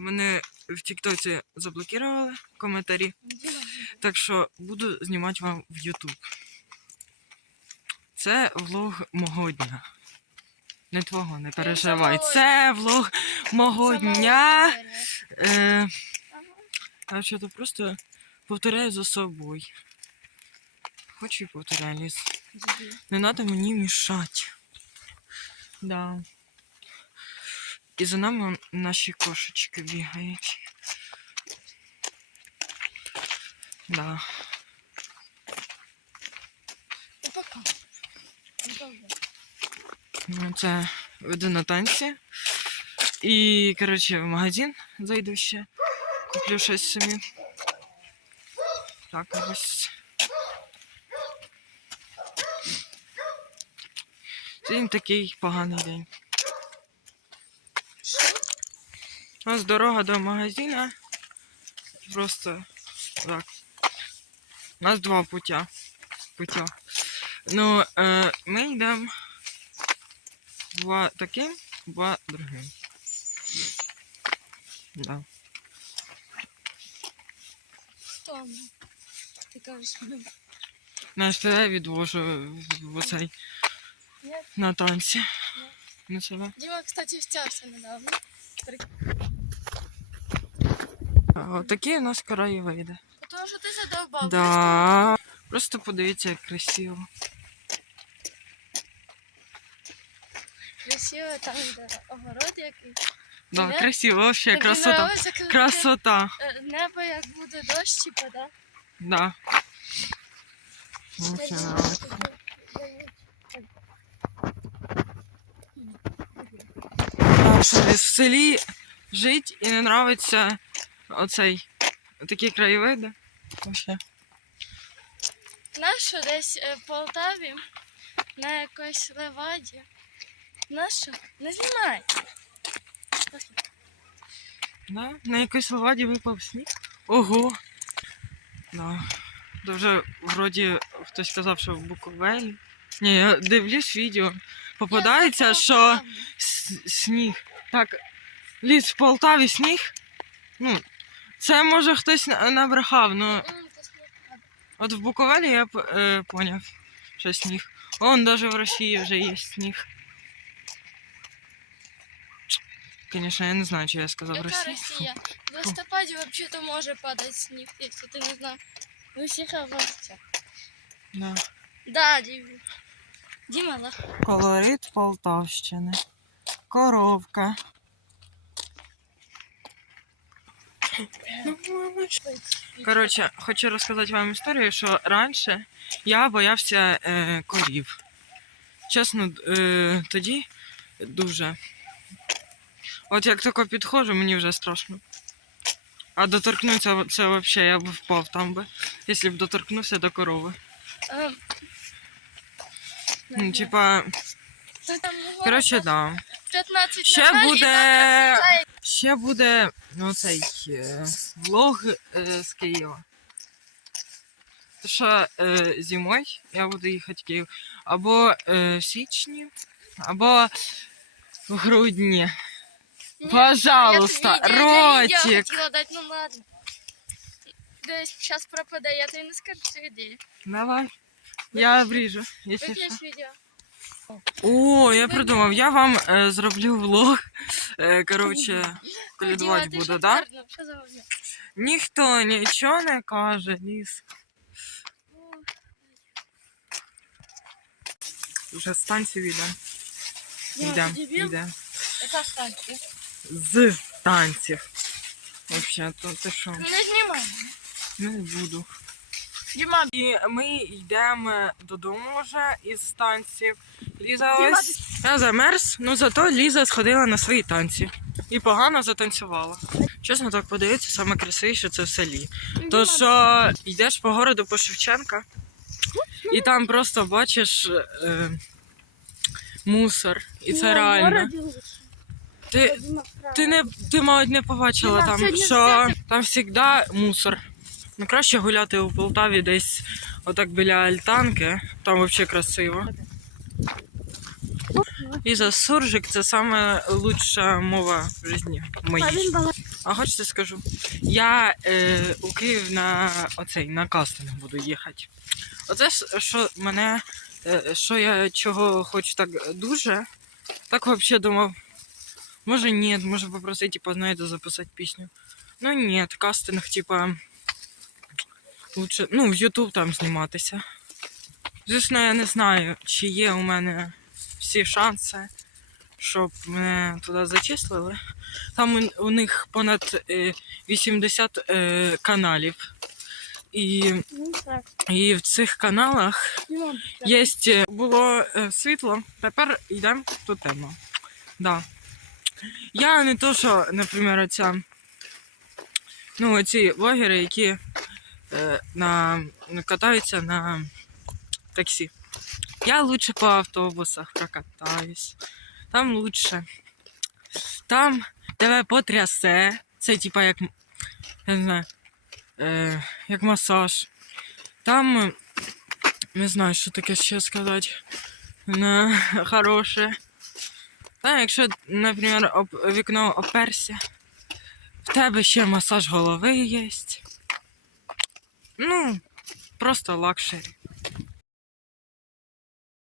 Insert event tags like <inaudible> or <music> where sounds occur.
мене в Тіктоці заблокували коментарі, так що буду знімати вам в Ютуб. Це влог мого дня. Не твого, не переживай. Це влог мого дня. Е, а що то просто повторяю за собою. Хочу і повторяю ліс. Не треба мені мішати. Да. І за нами наші кошечки бігають. Да. Ну, Це веду на танці. І, коротше, в магазин зайду ще. Куплю щось собі. Так, ось. Сьогодні такий поганий день. Ось дорога до магазина. Просто так. У нас два путя. Путя. Ну, е, ми йдемо два таким, два другим. Да. Хто? Ти кажеш, ми. На себе відвожу в оцей Ні. на танці. На себе. Діма, кстати, втягся недавно. А, Такі у нас краєвиди. Тому що ти задовбав. Да. Просто подивіться, як красиво. Красиво там, де огород який. Да, красиво, вообще, Тобі красота. нравиться, коли Красота. е, Небо як буде дощ, типа, да? Да. Так, що десь в селі жить і не нравиться оцей такі краєвиди. Нащо десь е, в Полтаві на якоїсь леваді? Нащо? Не знімай. Да? На якійсь лаваді випав сніг. Ого. Да. Вже вроді хтось сказав, що в Буковелі. Ні, я дивлюсь відео. Попадається, що с- сніг. Так, ліс в Полтаві сніг. Ну, це може хтось на- набрехав, ну от в Буковелі я е, поняв, що сніг. Он навіть в Росії вже є сніг. Звісно, я не знаю, чи я сказав Яка Росія. Росія? <laughs> В листопаді взагалі може падати сніг, якщо ти не знав. В усіх областях. Да. Да, Діма. Діма. Колорит Полтавщини. Коровка. Коротше, хочу розказати вам історію, що раніше я боявся е, корів. Чесно, е, тоді дуже. От як тільки підходжу, мені вже страшно. А доторкнутися це взагалі я б впав там би, якщо б доторкнувся до корови. Ем, Ну, типа, коротше, да. 15 Ще буде- Ще буде ну, цей е, влог е, з Києва. Що е, зимою я буду їхати в Київ або е, в січні, або в грудні. Ні, Пожалуйста, я тобі відео- відео ротик. хотіла дати, ну ладно. Десь зараз пропаде, я тобі не скажу цю ідею. Давай. Я обріжу, якщо що. Виключ відео. О, я придумав, я вам е, зроблю влог. Е, коротше, колядувати буду, що да? Ніхто нічого не каже, ліс. Вже станцію. Діма, Йдемо, ти. Яка станція? З танців. Вообще, то ти що? Ну, Не знімай. Не буду. Діма, І ми йдемо додому вже із танців. Ліза ось. Я замерз, ну зато Ліза сходила на свої танці. І погано затанцювала. Чесно, так подивитися, саме красивіше це в селі. То що йдеш по городу по Шевченка, і там просто бачиш е, мусор. І це реально. Ти, ти не ти, мабуть, не побачила там, що там завжди мусор. Ну краще гуляти у Полтаві десь отак біля альтанки, там взагалі красиво. І за суржик це саме лучша мова в житті моїй. А хочете скажу? Я е, у Київ на оцей на кастинг буду їхати. Оце ж, що мене, е, що я чого хочу так дуже, так взагалі думав. Може ні, може попросити, типа, знаєте, записати пісню. Ну ні, кастинг, типа. Лучше, ну, в Ютуб там зніматися. Звісно, я не знаю, чи є у мене всі шанси, щоб мене туди зачислили. Там у, них понад е, 80 е, каналів. І, Ну і в цих каналах є е, було е, світло, тепер йдемо тут темно. Да. Я не то, що, наприклад, оця, ну, оці блогери, які е, на, катаються на таксі. Я лучше по автобусах прокатаюсь. Там лучше. Там тебе потрясе. Це типа як. Я не знаю. Е, як масаж. Там. е, Не знаю, що таке ще сказати. Не, хороше. Та, якщо, наприклад, об вікно оперся, в тебе ще масаж голови є. Ну, просто лакшері.